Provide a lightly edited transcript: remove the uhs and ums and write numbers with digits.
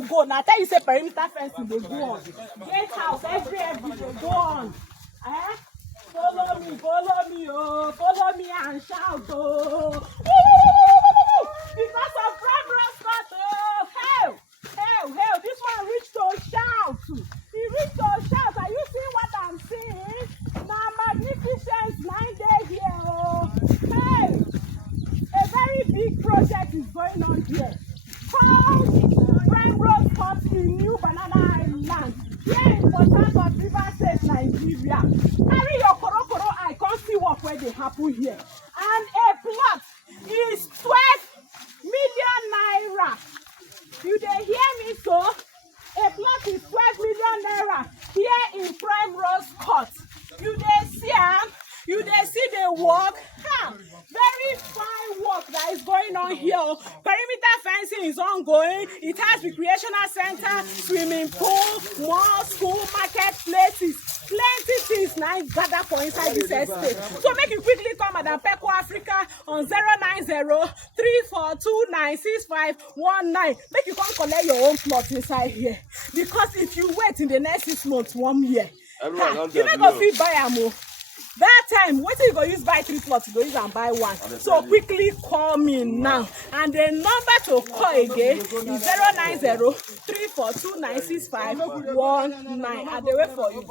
we go. Now tell you say perimeter fencing they go on. Gate house every they go on. Eh? Follow me, oh, follow me and shout, oh. Because of PrimeRose cut, oh. Hell, this one reached to shout. He reached to shout. Are you seeing what I'm seeing? Now magnificent 9 days here, oh. Hey, a very big project is going on here. Called PrimeRose cut in New Banana Island. Here in Port Harcourt, River State, Nigeria. Carry your korokoro eye, can't see what where they happen here. And a plot is 12 million naira. You dey hear me so? A plot is 12 million naira here in PrimeRose Court. You dey see am? You dey see the work? Very fine work that is going on here. Perimeter fencing is ongoing. It has recreational center, swimming pool, mall, school, market places. Plenty things now gather for inside this estate. So make you quickly call Madam Pekle Africa on 090-3429-6519. Make you come collect your own plot inside here. Because if you wait in the next 6 months, 1 year, you not go fit buy am. That time, what you go use buy 3 plots, you go use and buy 1. So quickly call me now. And the number to call again is 090-3429-6519. And they wait for you.